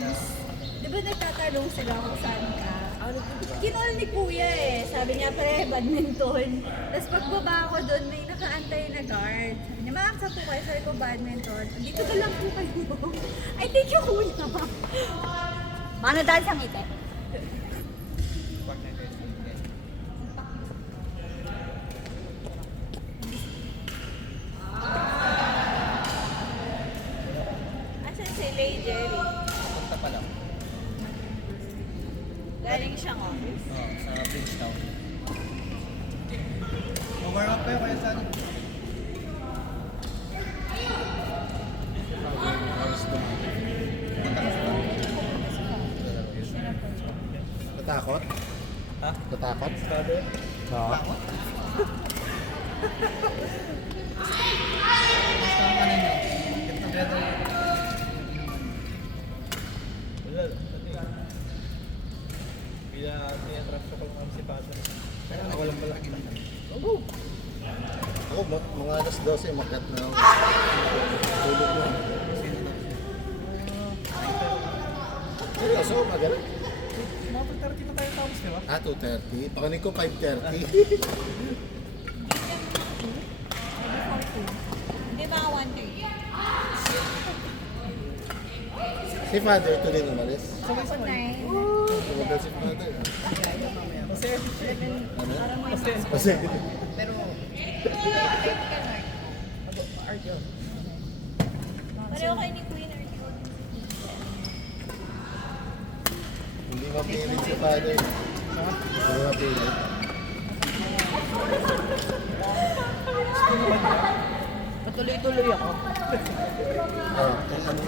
Di ba nagtatanong sila kung saan ka? Kinol ni Kuya eh. Sabi niya, pre, badminton. Tapos pagbaba ako doon, may nakaantay na guard. Sabi niya, ma'am, saan po kayo? Sabi ko, badminton. Dito ka lang po kayo. Ay, thank you, Kuya. Mano dahil sa ngiti? Asan si Lay Jerry? Punta pa lang. Galing siyang office. Oo, sa Bridgetown. Mag-warm up kayo kaya saan? Natakot? Ha? Natakot? Sabi? Oo. Takot? Basta ang ano nyo? Get together. Wala. Bila tinatrap ko lang kami si Pato. Kaya ako lang pala. Ako, mga alas 12, makat na ako. Tulog na. Seryoso, magaling. Mga 2:30 na tayo tapos, di ba? 2:30. Pakinig ko 5:30. Hindi mga 1:30. Si Father, ito din umalis. Sabay-sabay. Tumagal si Father. Kasi, Ano? kasi, Kasi, pero, Pareho kayo ni Queen Arjo. hindi mapilit si Father. Hindi mapilit. Patuloy-tuloy ako. Oh, ano?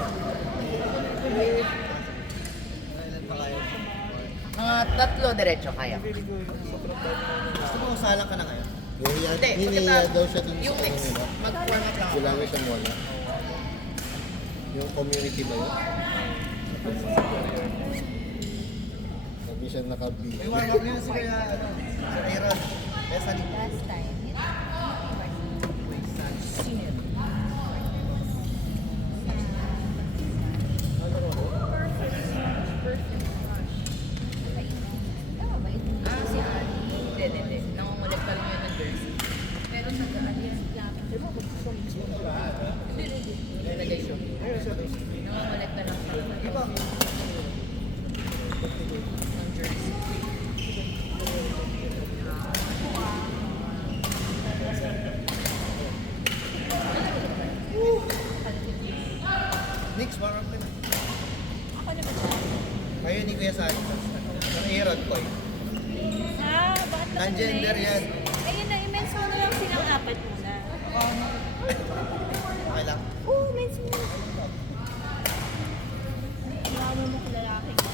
kailan pa kayo? Mga 3 diretso kaya. Gusto mo usalan ka na ngayon? Hindi, Hinihiya daw siya dun sa yung ano next, nila. mag-warm up lang ako. Kailangan siya muna. Yung community ba yun? Sabi siya nakabi. May warm up ngayon si Kuya, ano, Sir Aaron. Kaya sa Last time. Si Ari. Hindi. Nangungulit pa lang yun ng jersey. Pero nag-aalias lang. Hindi. Relegation. Nangungulit pa lang pala. iba. Ng jersey. Next, warm up ka na. Ako naman siya. Kayo ni Kuya Sari. Sir Aaron, Koy. Bakit naman Non-gender men's? yan. Ayun na, i-men's muna lang silang apat muna. Okay lang. Oo, men's muna. Iwanan mo kung lalaki ka.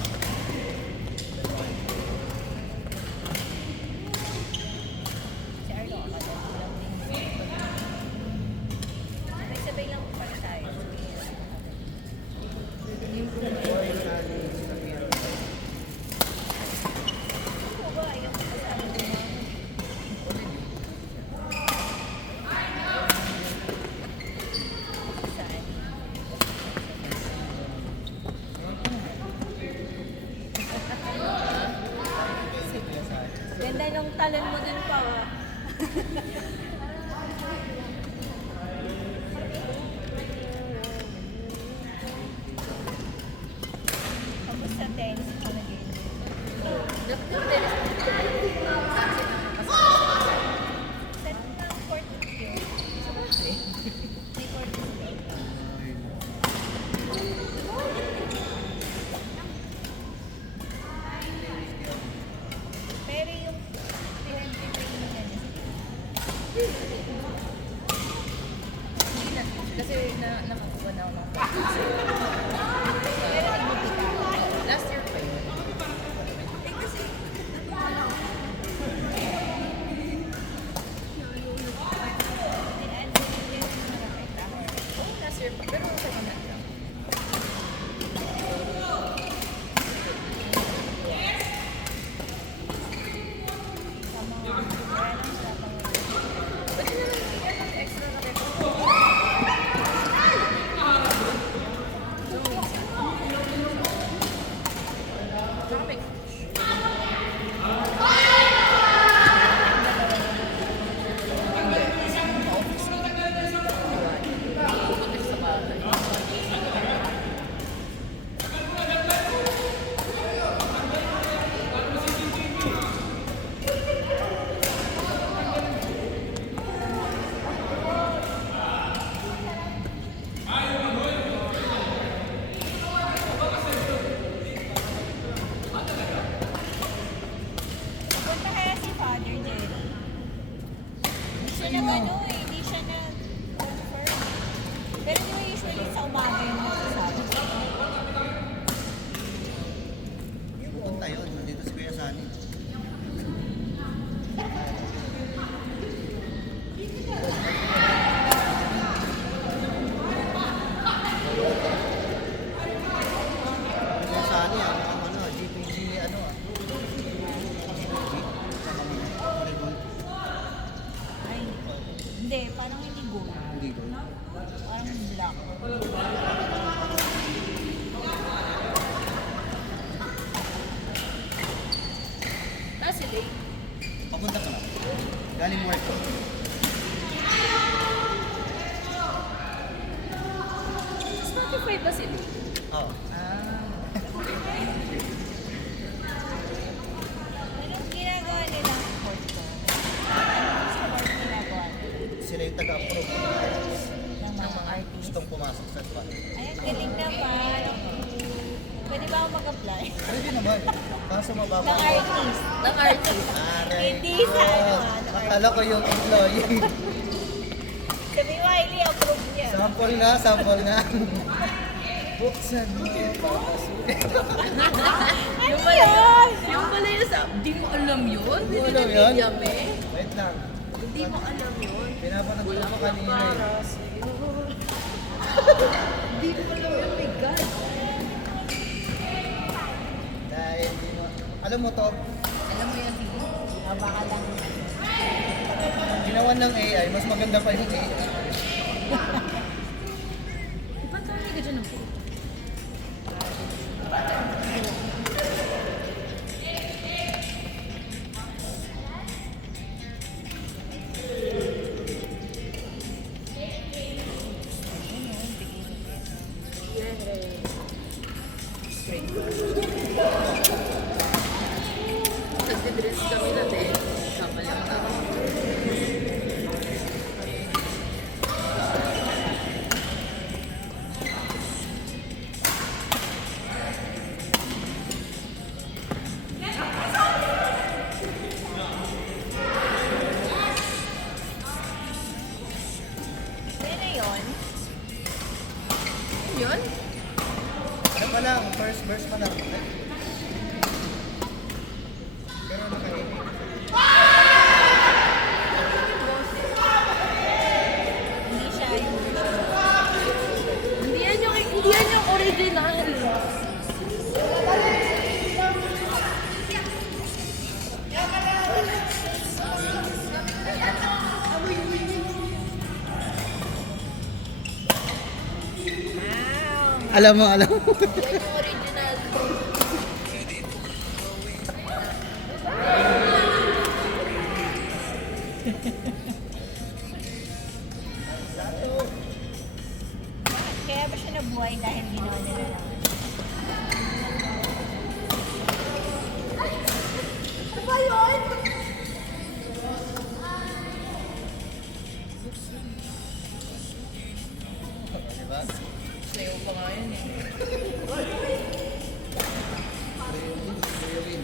Si Arlo, akala ko lang din. Sabay-sabay lang pa tayo. Ako ba, ayaw ko kasama ko mga saan? Ganda nung talon mo dun pa. Kamusta tennis ka na din? Saan ang court niyo? May court niyo? Pero yung pinag-training niya Hindi na. Kasi nakakuha na ako ng pero nagmumita. Last year pa yun. Eh kasi, ano yan, ano, GPG, ano ah. GPG. Ay, hindi ko. Hindi, parang hindi gold. Hindi ko. Parang black. Tapos sila Papunta ka na. Galing work ko. Spotify ba sila? Oo. Anong ginagawa nilang sport ko? Anong sport ginagawa nila? Sila yung taga-approve Ng mga artist? gustong pumasok sa spa. Ay, ang galing naman. Pwede ba ako mag-apply? Pwede naman. Kaso mababa. Ng artist. Ng artist. Aray. Hindi sa ano, ng Akala ko yung employee. Sabi mo, Hailey, approve niya. Sample na. Buksan mo. Ano yun? Yung pala yun sa... Di mo alam yun? Hindi mo alam yun? Yame? Wait lang. Hindi mo alam yun? Pinapanood ko pa kanina eh. Hindi mo alam yun, my God. Dahil di mo... Alam mo to, Alam mo yan, Tito? Baka lang. ginawan ng AI, mas maganda pa yung AI. Ba't tayo ka dyan ng po? Nagdidress kami natin. Kapalang tao. Ano yun? Yun? Ano pa lang, first verse pa lang. Pero nakaibig. Hindi siya yung Hindi yan yung original. Alam mo. Yan yung original. Kaya ba siya nabuhay dahil ginawa nila lang? Ano ba yun? Diba? Sayo pa nga yun eh. Violin.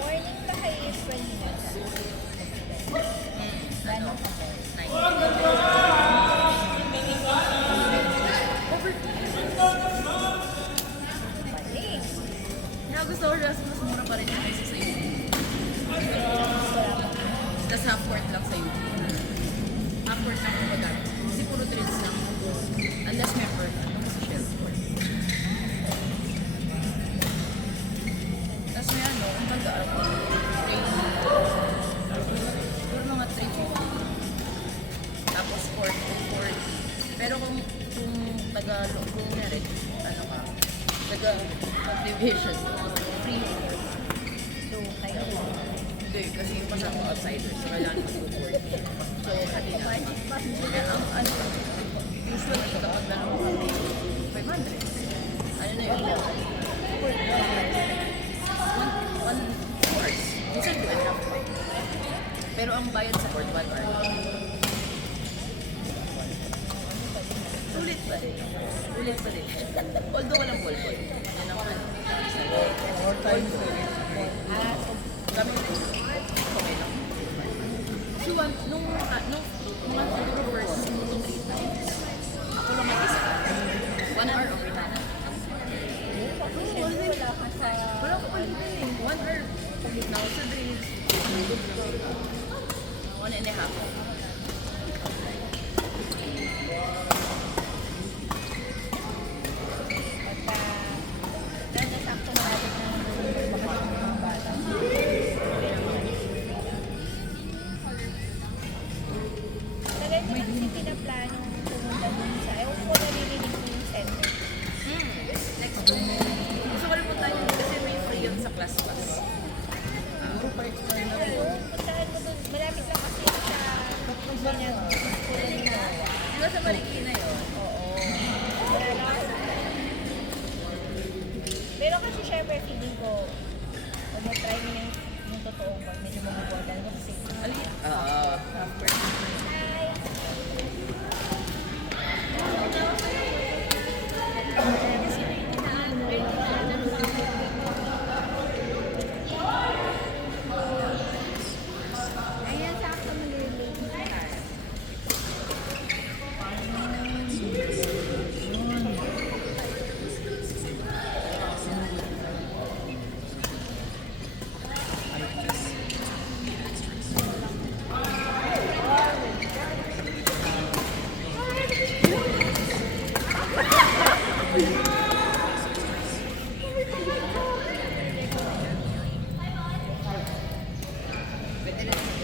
Morning pa kayo is 20 minutes. Gano'n ka ba? Balik. Kaya gusto ko mas mura pa rin yung kaysa sa iyo. Tapos half quart lang sa iyo. Half quart lang yung magamit. Kasi puro drinks lang. Unless member ka. Ano kasi shelf quart. Tapos may ano, ang mag-aarap ko. Siguro mga 350. Tapos quart to 40. Pero kung Tagalog, kung merit, ano ka, taga-division, free. So, kayo. Hindi, kasi yung pasang ko outsiders, so kailangan mag-report. So, hati na. Kaya ang ano, usually kapag dalawa kami, 500. Ano na yun? 1 Pero ang bayad sa board, 1 hour. Ulit pa rin. Ulit pa rin. Although walang ball-ball. Yan ang ano. More time to Kami rin. Okay lang. So, nung mga siguro first 3 times, ako lang mag-isa. 1 hour overtime. Wala ko palitin eh. 1 hour. Now, sa drills. 1.5. Dahil nasakto na natin ng mga bata. Talagang mo kasi pinaplano pumunta dun sa, ewan ko naririnig mo yung center. Next week. Gusto ko rin punta yun kasi may free yun sa class pass. Puntahan mo dun, malapit lang kasi sa pinag-pulan na. Di ba sa Marikina yun? Pero kasi syempre feeling ko, kung try mo na yung totoong pag medyo mabubuatan mo kasi. Alin? Oo. Hi! Ayan, sakto maliliit na cara.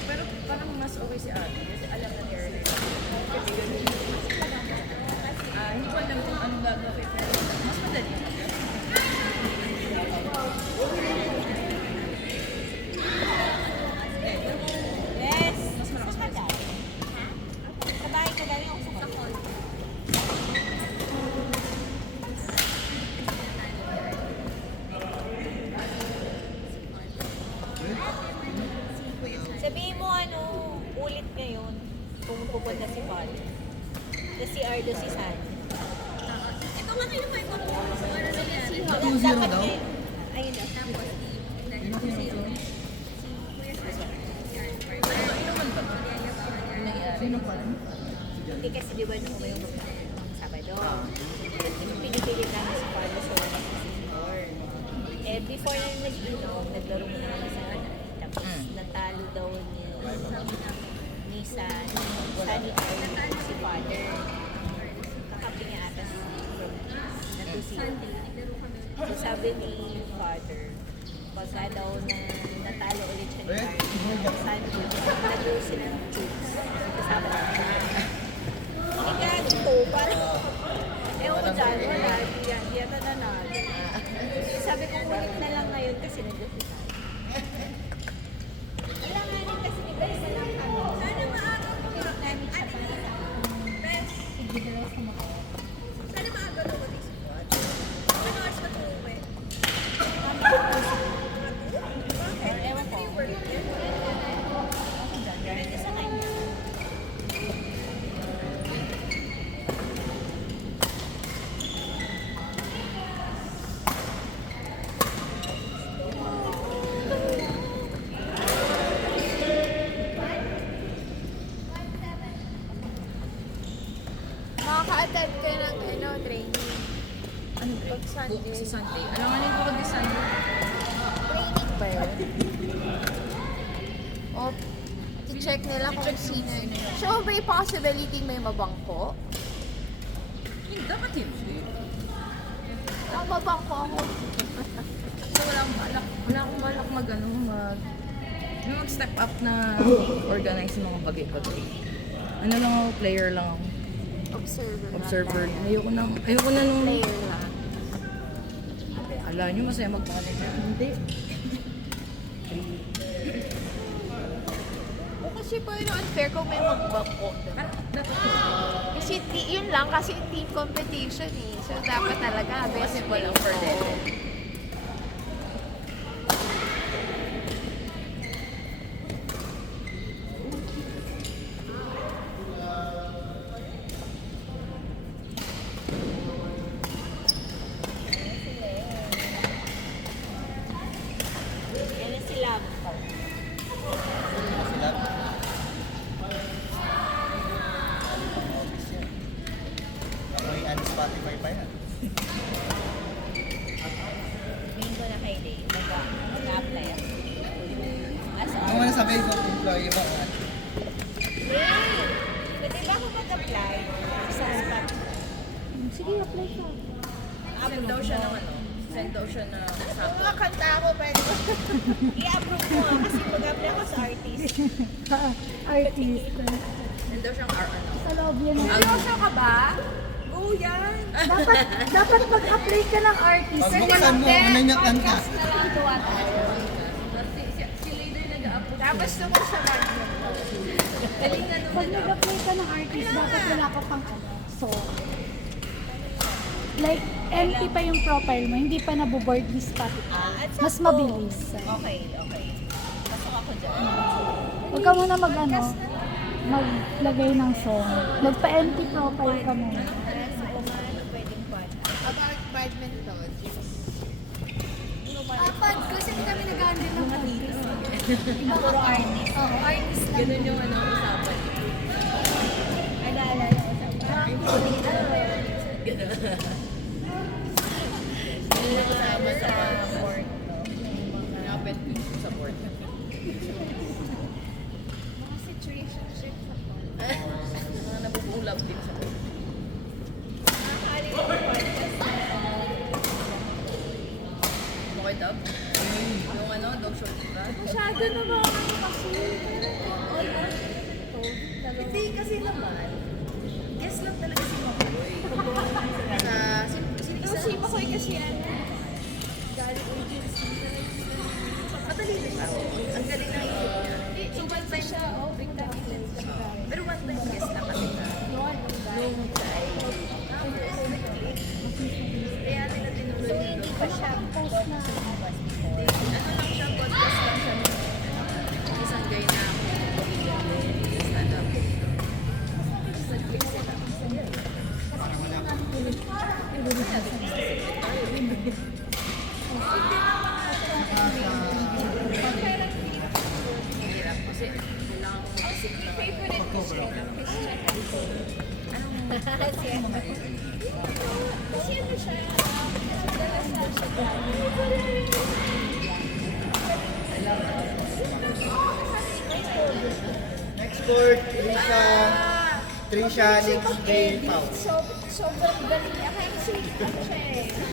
Pero parang mas okay si Abby kasi alam na niya rin. Hindi ko alam kung anong gagawin. Pero mas madali. Yes! Mas madali. Sa bahay ka galing ako sa hall. Sabihin mo ano, ulit ngayon kung pupunta si Paul. Tapos si Ardo si San. Ito nga kayo may pag-uusap sa ano nangyari. Dapat ngayon. Ayun na. Hindi kasi di ba nung may Sabado. Pinipilit namin si Paul sa wala si Senior. Eh, before na nag-inom, naglaro muna kami sa tapos natalo daw ni Sunny Ay si Father. Kakapi niya ata si from na 2-0. So sabi ni Father, pagka daw na natalo ulit siya ni Sunny, naglo sila ng chips. Kasama na siya. Kaya ito, parang ewan ko dyan, wala, di yata nanalo. Sabi ko ulit na lang ngayon kasi nandun si Sunny. Wala nga rin kasi di ba isa lang kami. Sana maaga ko namin siya para sa sigidalaw sa mga. Sana maaga na mag-isipot. Ano oras ka tuwi? Or ewan ko. Depende sa kanya. Makaka-attend kayo ng training. Ano ba? Pag Sunday. Book si Sunday. Alam nga nito pag Sunday. Training ba yun? O, i-check nila kung sino yun. So, may possibility may mabangko? Hindi, dapat hindi. Ang mabangko ako. So, wala akong balak mag-step up na organize ng mga bagay-bagay. Ano lang ako, player lang ako. Observer. Ayoko na nung... Player lang. Ala nyo, masaya mag-manager. Hindi. O kasi parang unfair kung may magbangko. Kasi yun lang, kasi team competition eh. So, dapat talaga best Possible lang for them. sample. Sila. Office yan. Ako'y un-Spotify pa yan. Tingin ko na kay Day. Mag-apply ako. Ano man sabihin ko, employee ba? Pwede ba ako mag-apply sa spot? Sige, apply ka. Send daw siya ng ano? Send daw siya ng sample. Mga kanta ako, pwede ba? I-approve mo kasi mag-apply ako sa artist. Artist. Send daw siyang ano? Sa loob yan. Seryoso ka ba? Go yan! Dapat mag-apply ka ng artist. Pag buksan mo, ano yung kanta? Podcast na lang gawa tayo. Si Lader nag-a-upload. Tapos gusto ko siya Galing na Pag nag-apply ka ng artist, dapat wala ka pang ano. So, like, empty pa yung profile mo, hindi pa naboboard ni Spotify. at Mas sakto. mabilis. Okay. Pasok ako dyan. Huwag ka muna maglagay ng song. Magpa-empty profile ka muna. Sa umano, pwedeng podcast. About badminton. Pag kasi kami nag-handle ng artist. Puro artist. Oo, artist lang. Ganun yung ano, usapan. Ay, naalala ko sa Ganun. Ganun yung usapan sa board. Kapit dun sa board. Mga situationship sa board. Mga nabubulab din sa board. Nakakaalala yung podcast na Okay, Dab? Yung ano, dog short ba? masyado naman kasi. Hindi kasi naman. Guess lang talaga si Makoy. Sa Si Makoy kasi ano. Galing agency. matalino siya. Ang galing ng isip niya. So, one time siya, oh, big time agency. Pero one time guest na kasi na. Nung guy. Kaya nila tinuloy So, yun. hindi pa siya post na lumabas before. Ano lang siya, podcast lang siya ng isang guy na stand up. Nag-click sila. Hirap kasi kailangan mo mag-isip na Favorite ko siya ng Christian Apple. Kasi ano siya, dalas siya Export, Trisha, next day, Pau. So, sobrang galing niya. Kaya kasi, ano siya eh.